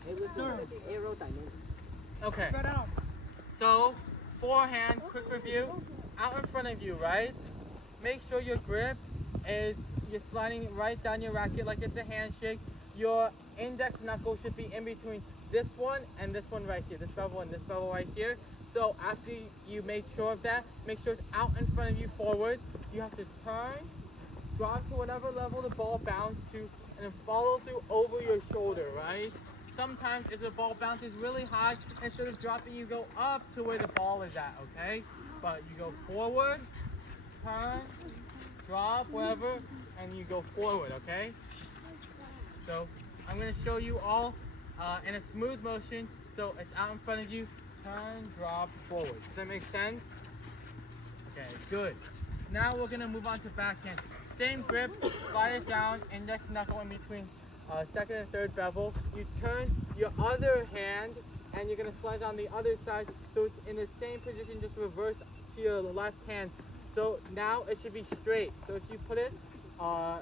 Aerodynamics. Okay. So, forehand, quick review. Out in front of you, right? Make sure your grip is, you're sliding right down your racket like it's a handshake. Your index knuckle should be in between this one and this one right here. This bevel and this bevel right here. So after you make sure of that, make sure it's out in front of you forward. You have to turn, drop to whatever level the ball bounced to, and then follow through over your shoulder, right? Sometimes if the ball bounces really high, instead of dropping, you go up to where the ball is at, okay? But you go forward, turn, drop, wherever, and you go forward, okay? So I'm gonna show you all in a smooth motion. So it's out in front of you, turn, drop, forward. Does that make sense? Okay, good. Now we're gonna move on to backhand. Same grip, slide it down, index knuckle in between second and third bevel. You turn your other hand and you're gonna slide down the other side so it's in the same position, just reverse to your left hand. So now it should be straight. So if you put it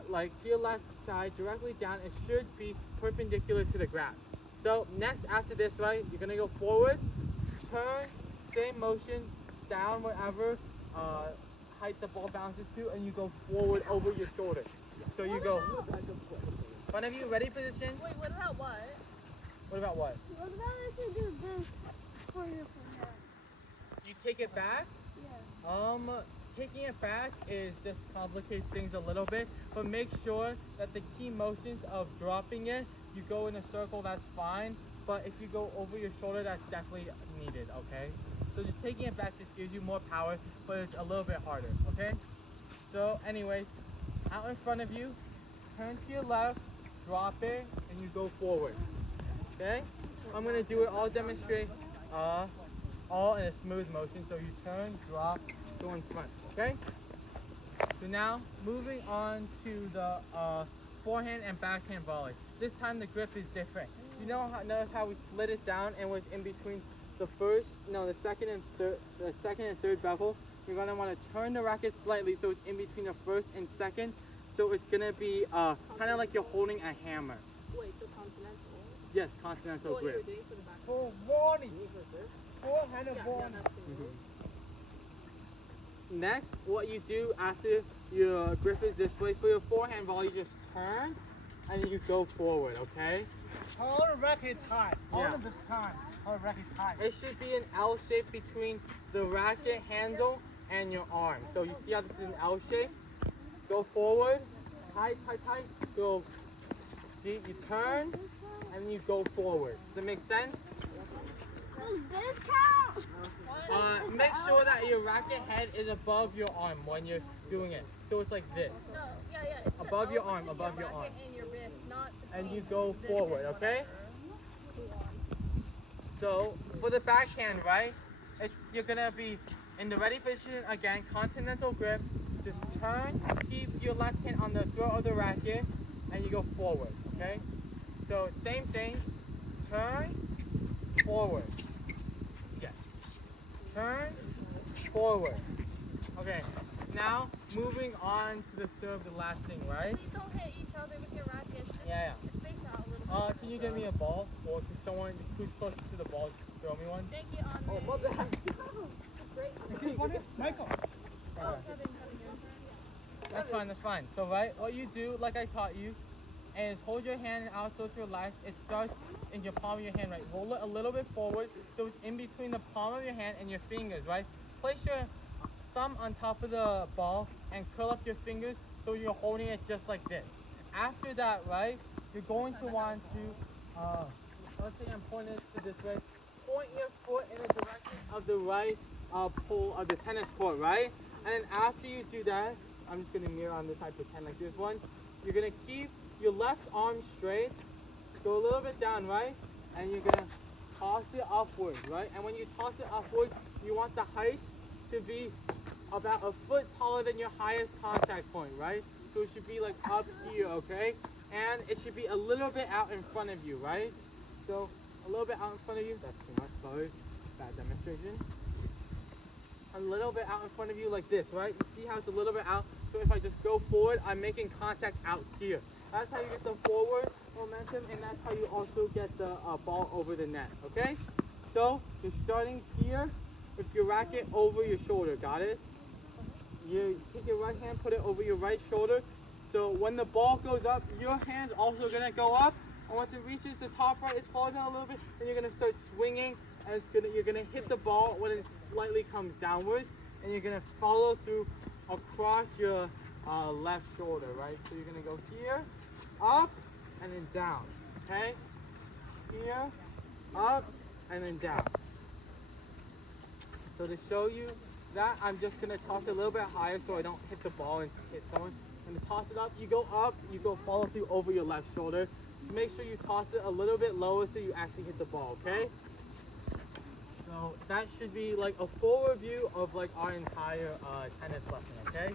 like to your left side directly down, it should be perpendicular to the ground. So next after this, right, you're gonna go forward, turn, same motion, down wherever height the ball bounces to, and you go forward over your shoulder. So you go front of you, ready position. Wait, what about what? What about what? What about if you do this for your finger? You take it back? Yeah. Taking it back is just complicates things a little bit, but make sure that the key motions of dropping it, you go in a circle, that's fine. But if you go over your shoulder, that's definitely needed, okay? So just taking it back just gives you more power, but it's a little bit harder, okay? So anyways, out in front of you, turn to your left, drop it, and you go forward, okay? I'm gonna do it all demonstrate, all in a smooth motion. So you turn, drop, go in front, okay? So now, moving on to the forehand and backhand volley. This time the grip is different. You know how, notice how we slid it down and was in between the second and third bevel. You're gonna want to turn the racket slightly so it's in between the first and second. So it's gonna be kind of like you're holding a hammer. Wait, so continental? Yes, continental So grip. what you were doing for the back? For warning. Forehand and warning. Next, what you do after your grip is this way, for your forehand volley, you just turn and then you go forward, okay? Hold the racket tight. Yeah. Hold it this time. Hold the racket tight. It should be an L shape between the racket handle and your arm. So you see how this is an L shape? Go forward, tight, tight, tight, go. See, you turn and then you go forward. Does it make sense? Does this count? Make sure that your racket head is above your arm when you're doing it. So it's like this. No, yeah. It's Above the your O arm, between above your arm. racket and your wrist, not And you between go this forward, and okay? whatever. So for the backhand, right? You're gonna be in the ready position again, continental grip. Just turn, keep your left hand on the throat of the racket, and you go forward, okay? So same thing, turn, forward. Yes. Turn, forward. Okay, now moving on to the serve, the last thing, right? Please don't hit each other with your rackets. Just Yeah. space out a little bit. Can you get me a ball? Or can someone who's closest to the ball just throw me one? Thank you, on Oh, my bad. Great. Keep on it. Michael. Oh, Kevin. That's fine, that's fine. So right, what you do, like I taught you, is hold your hand out so it's relaxed. It starts in your palm of your hand, right? Roll it a little bit forward so it's in between the palm of your hand and your fingers, right? Place your thumb on top of the ball and curl up your fingers so you're holding it just like this. After that, right, you're going to want to, let's say I'm pointing to this way, point your foot in the direction of the right pole of the tennis court, right? And then after you do that, I'm just gonna mirror on this side, pretend like this one. You're gonna keep your left arm straight, go a little bit down, right? And you're gonna toss it upwards, right? And when you toss it upwards, you want the height to be about a foot taller than your highest contact point, right? So it should be like up here, okay? And it should be a little bit out in front of you, right? So a little bit out in front of you, that's too much, sorry. Bad demonstration. A little bit out in front of you like this, right? You see how it's a little bit out? So if I just go forward, I'm making contact out here. That's how you get the forward momentum, and that's how you also get the ball over the net, okay? So, you're starting here with your racket over your shoulder, got it? You take your right hand, put it over your right shoulder. So when the ball goes up, your hand's also gonna go up. And once it reaches the top right, it's falling down a little bit, and you're gonna start swinging, and you're gonna hit the ball when it slightly comes downwards, and you're gonna follow through across your left shoulder, right? So you're gonna go here, up, and then down, okay? Here, up, and then down. So to show you that, I'm just gonna toss it a little bit higher so I don't hit the ball and hit someone. I'm gonna toss it up, you go up, you go follow through over your left shoulder. So make sure you toss it a little bit lower so you actually hit the ball, okay? So that should be like a full review of like our entire tennis lesson, okay?